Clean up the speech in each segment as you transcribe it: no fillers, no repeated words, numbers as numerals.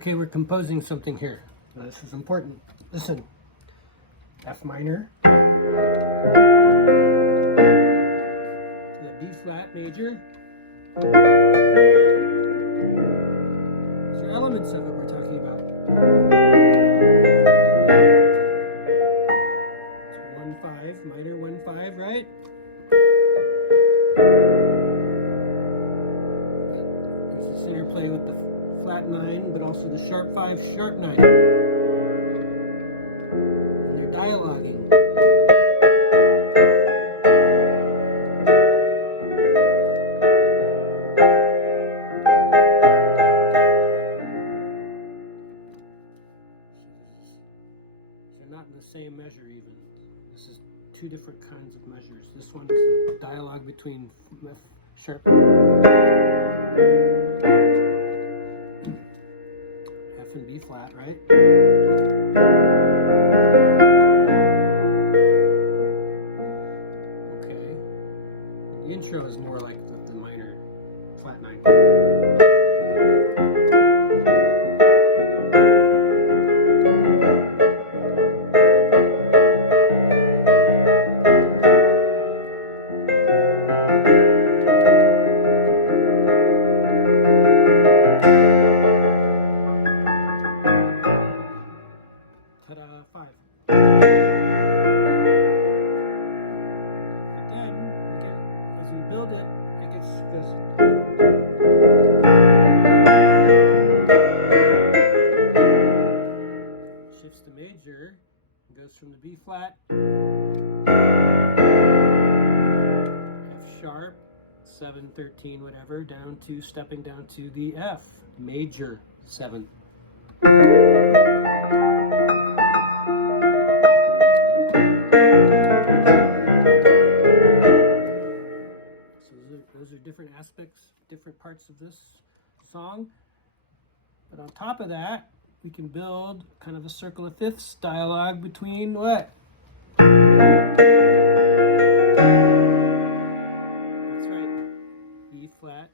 Okay, we're composing something here. Now, this is important. Listen. F minor. The B flat major. These are elements of it we're talking about. So 1-5, minor 1-5, right? There's this interplay with the flat 9, but also the sharp 5, sharp 9. And they're dialoguing. They're not in the same measure even. This is two different kinds of measures. This one is the dialogue between F sharp F and B flat, right? Okay. The intro is more like the minor flat 9. Ta-da, 5. But then, as we build it, it goes. Shifts to major, goes from the B flat, F sharp, 7, 13, whatever, down to stepping down to the F, major 7. Those are different aspects, different parts of this song. But on top of that, we can build kind of a circle of fifths dialogue between what? That's right. B flat,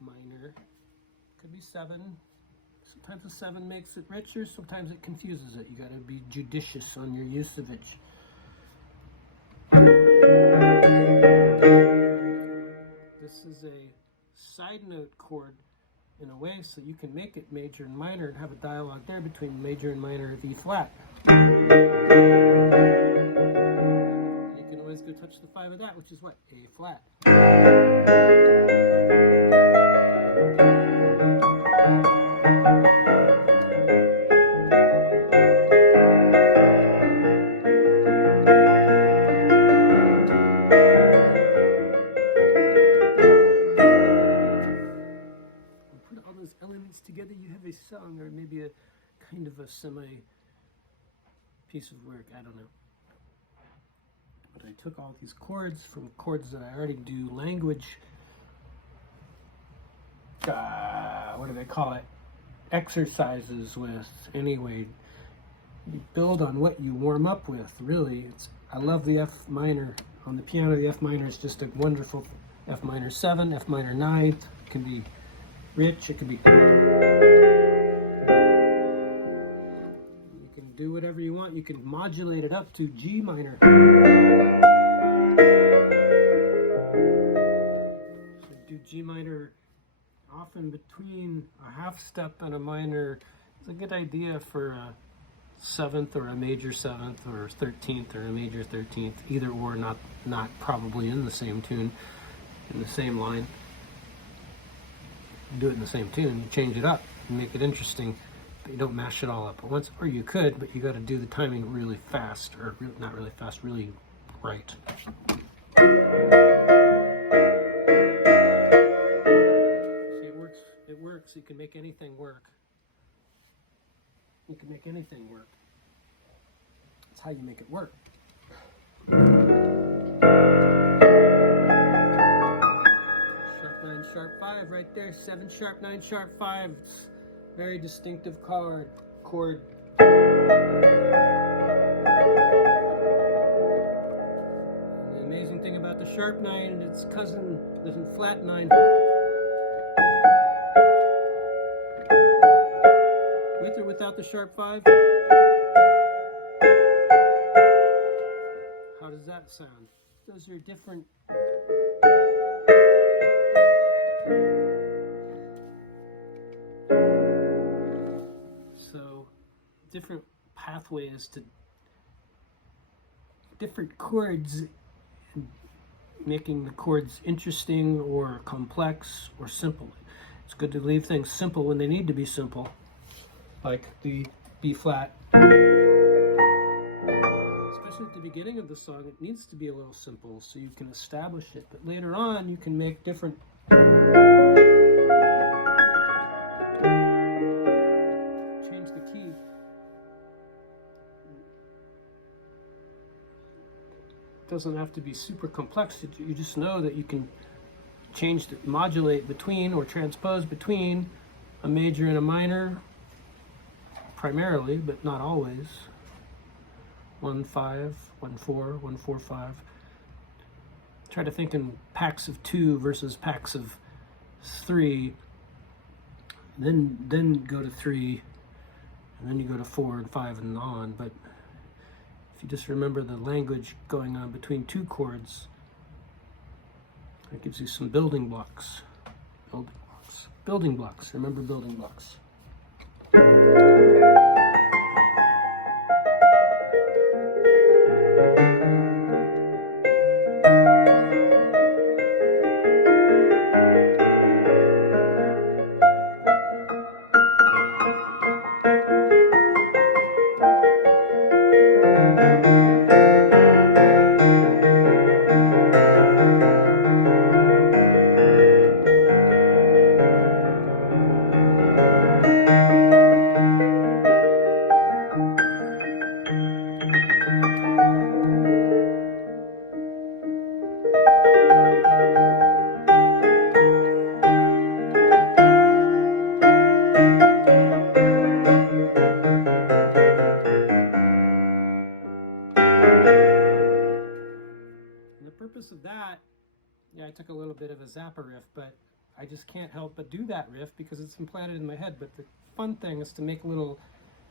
minor. Could be 7. Sometimes the 7 makes it richer, sometimes it confuses it. You got to be judicious on your usage. This is a side note chord in a way, so you can make it major and minor and have a dialogue there between major and minor of E flat. You can always go touch the 5 of that, which is what? A flat. Elements together, you have a song, or maybe a kind of a semi piece of work. I don't know. But I took all these chords from chords that I already do language. What do they call it? Exercises with. Anyway, you build on what you warm up with. Really, I love the F minor on the piano. The F minor is just a wonderful F minor 7, F minor 9. It can be rich, it can be. You can do whatever you want. You can modulate it up to G minor. So do G minor often between a half step and a minor. It's a good idea for a 7th or a major 7th or 13th or a major 13th. Either or, not probably in the same tune, in the same line. Do it in the same tune, you change it up and make it interesting, but you don't mash it all up at once. Or you could, but you got to do the timing really fast, or not really fast, really right. See, it works. You can make anything work. You can make anything work. That's how you make it work. Sharp 5 right there, 7 sharp 9 sharp 5. It's very distinctive chord. And the amazing thing about the sharp 9, its cousin, the flat 9. With or without the sharp 5? How does that sound? Those are different. So, different pathways to different chords, making the chords interesting or complex or simple. It's good to leave things simple when they need to be simple, like the B flat. Especially at the beginning of the song, it needs to be a little simple so you can establish it. But later on, you can make different. Change the key. It doesn't have to be super complex. You just know that you can change, modulate between or transpose between a major and a minor, primarily, but not always. 1 5, 1 4, 1 4 5. Try to think in packs of 2 versus packs of 3. Then go to 3, and then you go to 4 and 5 and on. But if you just remember the language going on between 2 chords, it gives you some building blocks. Building blocks. Building blocks. Remember building blocks. Of that, yeah, I took a little bit of a Zappa riff, but I just can't help but do that riff because it's implanted in my head. But the fun thing is to make little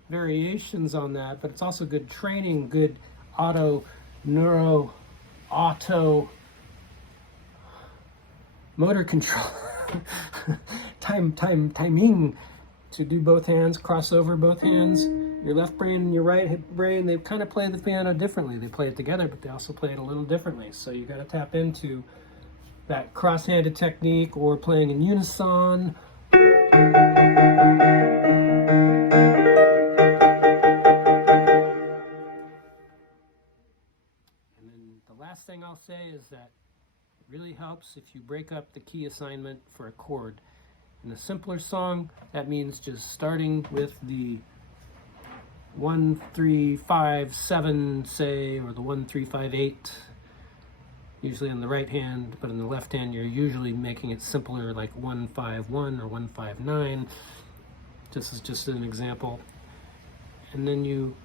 variations on that, but it's also good training, good auto motor control, timing to do both hands, cross over both hands. Your left brain and your right brain, they kind of play the piano differently. They play it together, but they also play it a little differently. So you got to tap into that cross-handed technique or playing in unison. And then the last thing I'll say is that it really helps if you break up the key assignment for a chord. In a simpler song, that means just starting with the 1 3 5 7, say, or the 1 3 5 8, usually on the right hand, but in the left hand you're usually making it simpler, like 1 5 1 or 1 5 9. This is just an example. And then you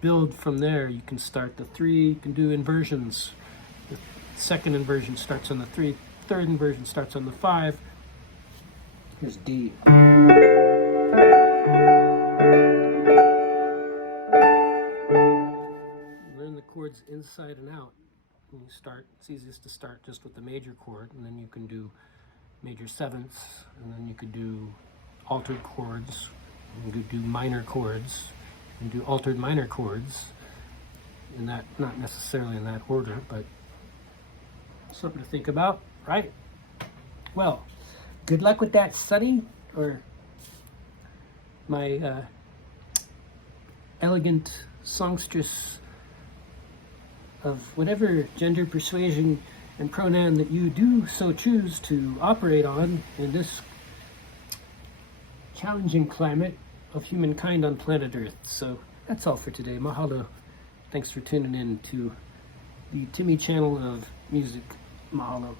build from there. You can start the 3, you can do inversions. The second inversion starts on the 3, third inversion starts on the 5. Here's D. Chords inside and out. And you start, it's easiest to start just with the major chord, and then you can do major sevenths, and then you could do altered chords, and you could do minor chords, and do altered minor chords, in that, not necessarily in that order, but something to think about, right? Well, good luck with that, Sonny, or my elegant songstress of whatever gender, persuasion, and pronoun that you do so choose to operate on in this challenging climate of humankind on planet Earth. So that's all for today. Mahalo. Thanks for tuning in to the Timmy channel of music. Mahalo.